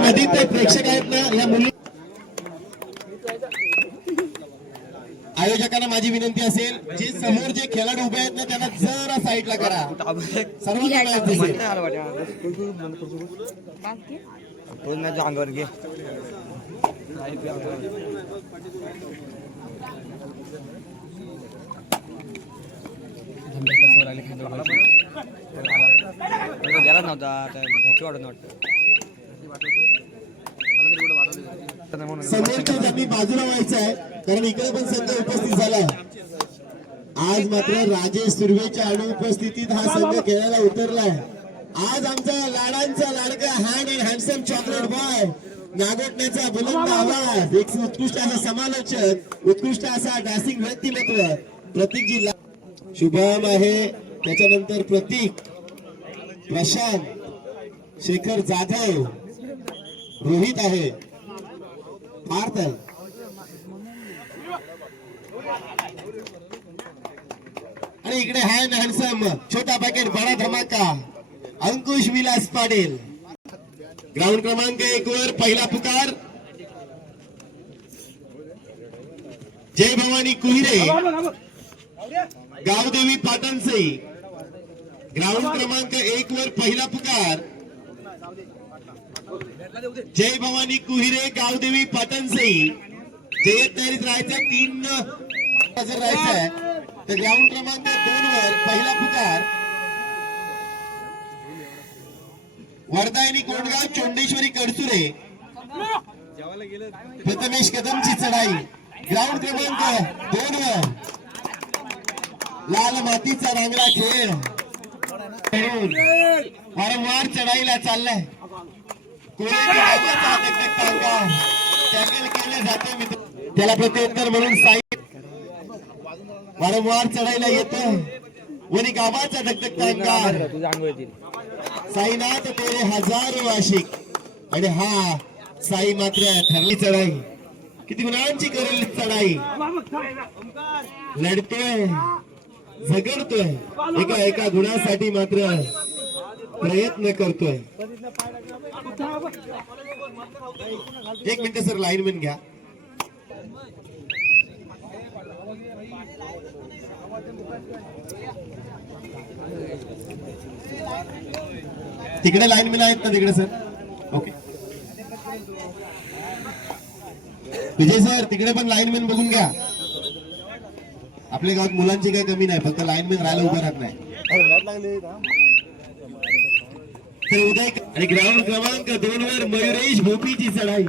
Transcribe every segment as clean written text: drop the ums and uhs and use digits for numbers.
नदीत प्रेक्षक आहेत ना या मुली आयोजकांना माझी विनंती असेल जे समोर जे खेळाडू उभे आहेत ना त्यांना जरा साईडला करा सर्वांना मॅच दिसेल अंगावर घे गेला नव्हता वाटत समोरच्या त्यांनी बाजूला व्हायचं आहे कारण इकडे पण संघ उपस्थित झाला आज मात्र राजेश सुर्वेच्या अनुपस्थितीत हा संघ खेळायला उतरलाय आज आमचा लाडांचा लाडका hand and handsome chocolate boy नागोटण्याचा बुलंद आवाज एक उत्कृष्ट असा समालोचक उत्कृष्ट असा डान्सिंग व्यक्तिमत्व प्रतीक जिल्हा शुभम आहे त्याच्यानंतर प्रतीक प्रशांत शेखर जाधव रोहित आहे पार्थल आणि इकडे हँड हँडसम छोटा पॅकेट बडा धमाका अंकुश विलास पाटील ग्राउंड क्रमांक 1 वर पहिला पुकार जय भवानी कुहिरे गावदेवी पाटणसे ग्राउंड क्रमांक 1 वर पहिला पुकार जय भवानी कुहिरे गावदेवी पाटणसे जयत तयारीत राहायचं 3 हजर राहायचं आहे तर ग्राउंड क्रमांक 2 वर पहिला पुकार वर्धायनी कोंडगाव चोंडेश्वरी कडसुरे प्रथमेश कदमची चढाई ग्राउंड क्रमांक 2 वर लाल मातीचा रांगडा खेळ वारंवार चढाईला चाललाय केले जाते त्याला प्रत्युत्तर म्हणून साई वारंवार चढाईला येतो वनी गावाचा धकधकता अंगार साईनाथ तेरे हजारो आशिक आणि हा साई मात्र ठरली चढाई किती गुणांची करेल चढाई लढतोय झगडतोय एका गुणासाठी मात्र प्रयत्न करतोय 1 मिनिट सर लाईनमॅन घ्या तिकडे लाईनमॅन आहेत ना तिकडे सर ओके विजय सर तिकडे पण लाईनमॅन बघून घ्या आपल्या गावात मुलांची काही कमी नाही फक्त लाईनमॅन राहायला उभं राहत नाही तर उदय आणि ग्राउंड क्रमांक 2 वर मयुरेश भोपीची चढाई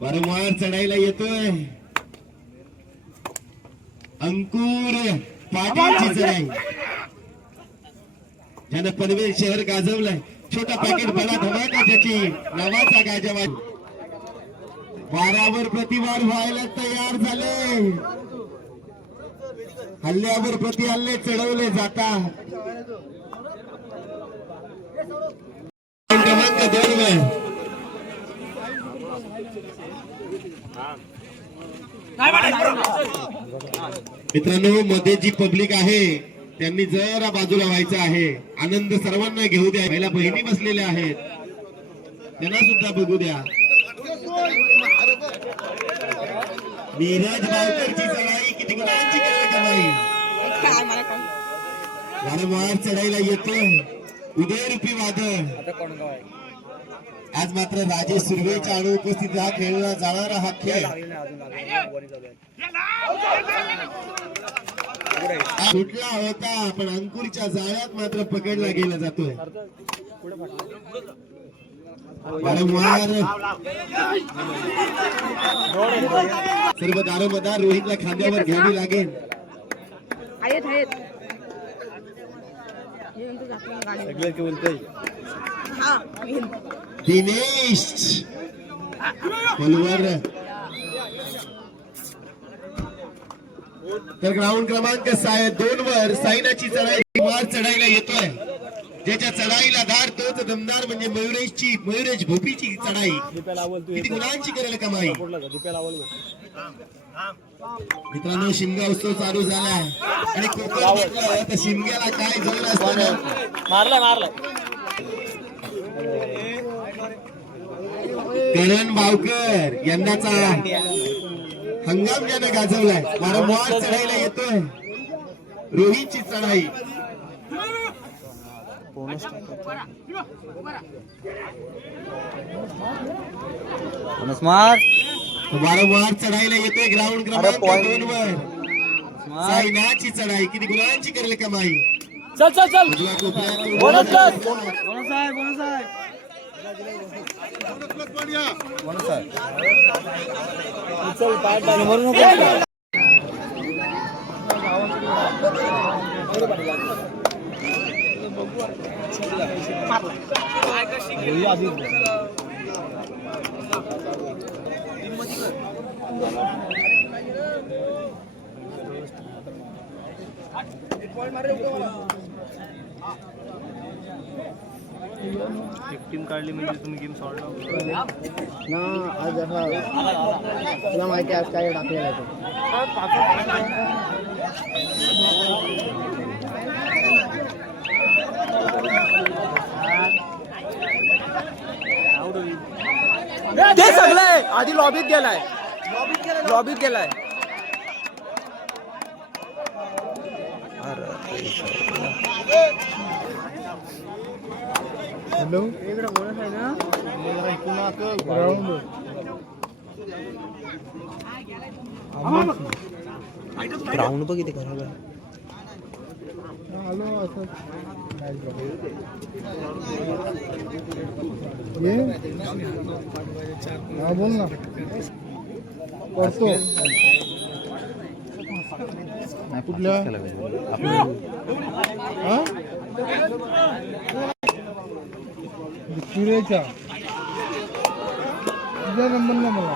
वारंवार चढाईला येतोय अंकुर पाटीलची चढाई ज्यानं पनवेल शहर गाजवलंय छोटा पॅकेट बडा धमाका त्याची नावाचा गाजवा वारावर प्रतिवार व्हायला तयार झाले हल्ल्यावर प्रति हल्ले चढवले जातात क्रमांक 2 वर मित्रांनो मध्ये जी पब्लिक आहे त्यांनी जरा बाजूला व्हायचं आहे आनंद सर्वांना घेऊ द्या पहिल्या बहिणी बसलेल्या आहेत त्यांना सुद्धा बघू द्या नीरज बावकरची चढाई किती गुणांची कमाई वारंवार चढाईला येतो उदयरूपी वादळ आज मात्र राजेश सुर्वेच्या अनुपस्थितीत हा खेळला जाणारा हा खेळ सुटला होता पण अंकुरच्या जाळ्यात मात्र पकडला गेला जातोय वारंवार सर्व दारोमदार रोहितला खांद्यावर घ्यावी लागेल दिनेश पलवर तर ग्राउंड क्रमांक 2 वर साईनाची चढाई वार चढाईला येतोय ज्याच्या चढाईला धार तोच दमदार म्हणजे मयुरेश भोपीची चढाई किती गुणांची करेल कमाई मित्रांनो शिमगा उत्सव चालू झालाय आणि कोकण म्हटलं तर शिमग्याला काय जोर असतं. मारलाय करण भावकर यंदाचा हंगाम ज्यानं गाजवलाय वारंवार चढाईला येतोय. रोहितची चढाई वारंवार चढाईला येतोय. ग्राउंड क्रमांक 2 वर साईनाथची चढाई किती गुणांची करेल कमाई. चल उजव्या कोपऱ्यातून टीम काढली म्हणजे तुम्ही गेम सोडला ना. आज तुला माहिती आज काय टाकलेलं ते सगळं आधी लॉबीत गेलाय. हॅलो इकडे बोलत आहे ना. ग्राउंड बघ किती खराब आहे. बोल ना करतो कुठल्या सुरेचा तुझा नंबर ना मला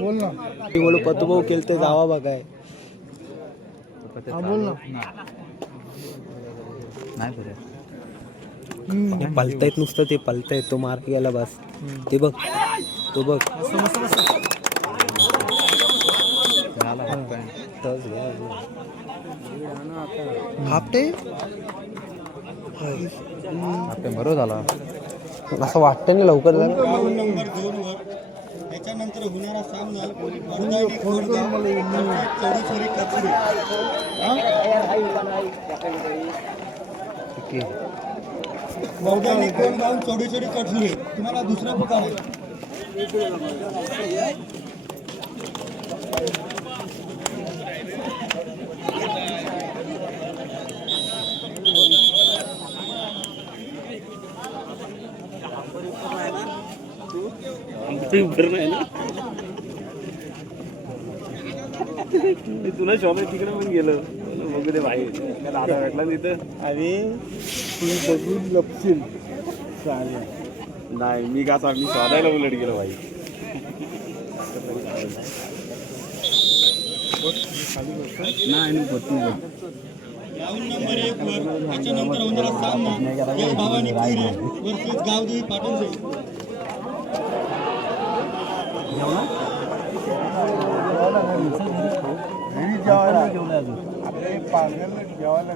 बोल ना. बोलू पतू भाऊ केलं ते जावा बघाय. बोल ना. पलतायत नुसतं ते पलतायत. तो मार गेला बस. ते बघ तो बघ हापटे बरोबर झाला असं वाटतं ना लवकर झालं. नंबर 2 वर त्याच्यानंतर होणारा सामना मौदानी कोण गाऊन चोरी कटली. तुम्हाला दुसरा प्रकार आहे. तुला शॉप तिकडे पण गेलो बघू दे भाई. दादा भेटला तिथं. अरे तू बघून लपशील. नाही मी का मी शोधायला उलट गेलो भाई. राऊंड नंबर 1 वर त्याच्यानंतर होणारा सामना या भावानी कुईरे वर्सेस गावदेवी पाटणचे. आपले पांगल जेवायला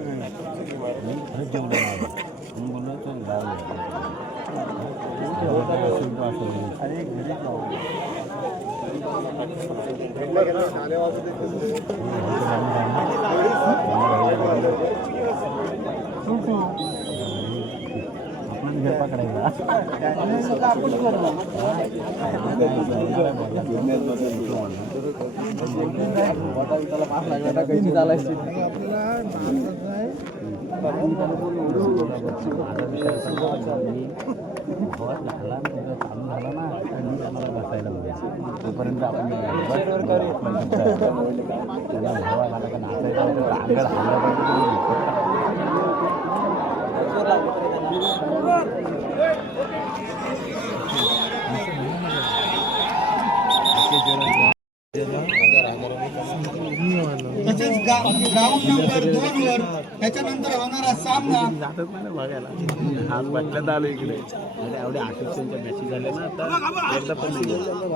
अरे घरी तोपर्यंत आपण तसेच ग्राउंड नंबर 2 वर त्याच्यानंतर होणारा सामना जातच नाही ना बघायला. आज वाटल्यात आलो इकडे. एवढ्या आठवड्यांच्या मॅचेस झाल्या ना आता एकदा पण नाही गेलो.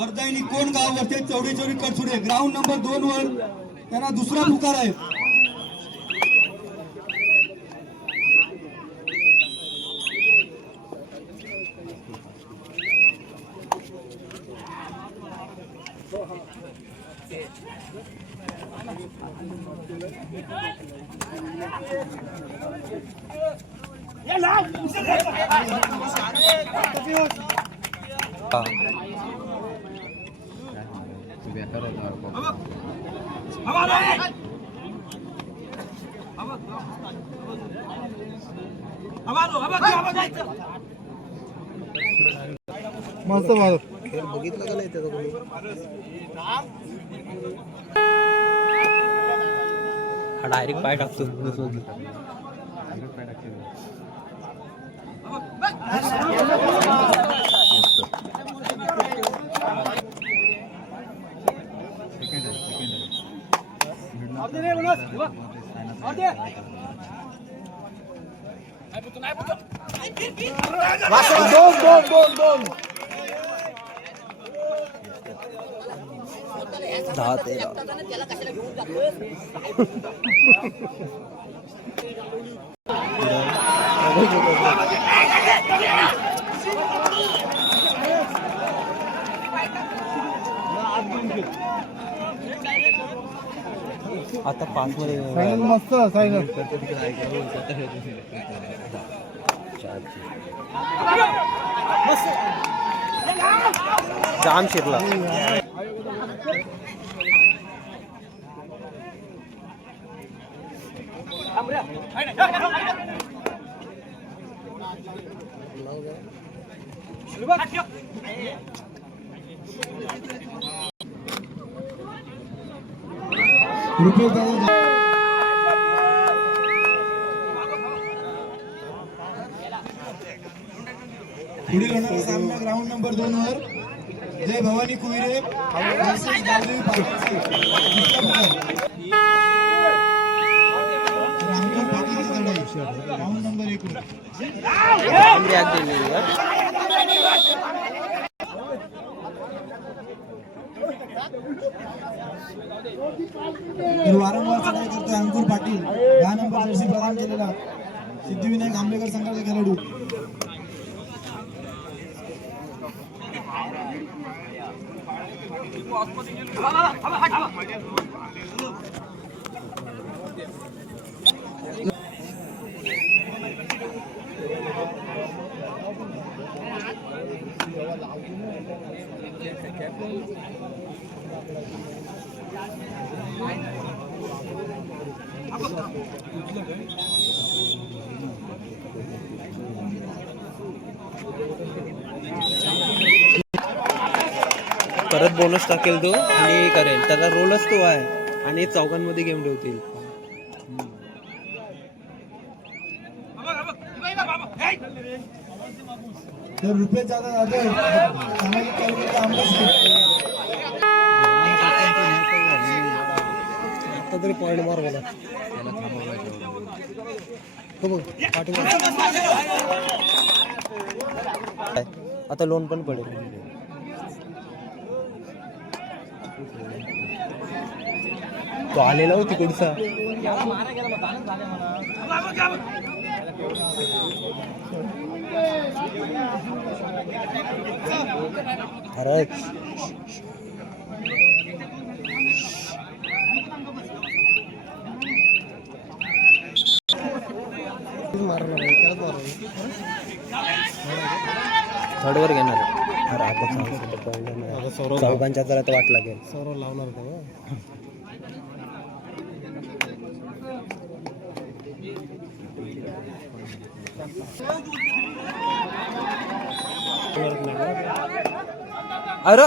वर्धायनी कोण गाव वरते चौडेचौरी कडसुडे ग्राउंड नंबर 2 वर त्यांना दुसरा पुकार आहे. मस्त भारत बघितलं का नाही त्याचं कोणी? हा डायरेक्ट पाय टाकतो. दोन 10-13. आता 5 मध्ये सायनल मस्त सायनल जाम शिरला. पुढील होणारा सामना ग्राउंड नंबर 2 वर जय भवानी कुहिरे वर्सेस गावदेवी पाटील. रामदेव पाटीलची लढाई ग्राउंड नंबर 1 वर. तर वारंवार चढाई करतोय अंकुर पाटील 10 नंबर जर्सी प्रदान केलेला सिद्धिविनायक आंबेकर संघाचा खेळाडू. परत बोनस टाकेल तो आणि करेल त्याचा रोलच तो आहे आणि चौकांमध्ये गेम ठेवतील. तर रुपेश जाधव सामाजिक कार्यकर्ते आमदार आता तरी पॉईंट मार बोला. आता लोन पण पडेल. तो आलेला हो तिकडचा. खरंच थर्डवर घेणार. अरे आता चौघांच्या जरा तर वाट लागेल. सर्व लावणार होता. अरे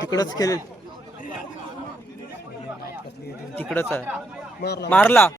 तिकडच खेळेल, तिकडच आहे, मारला.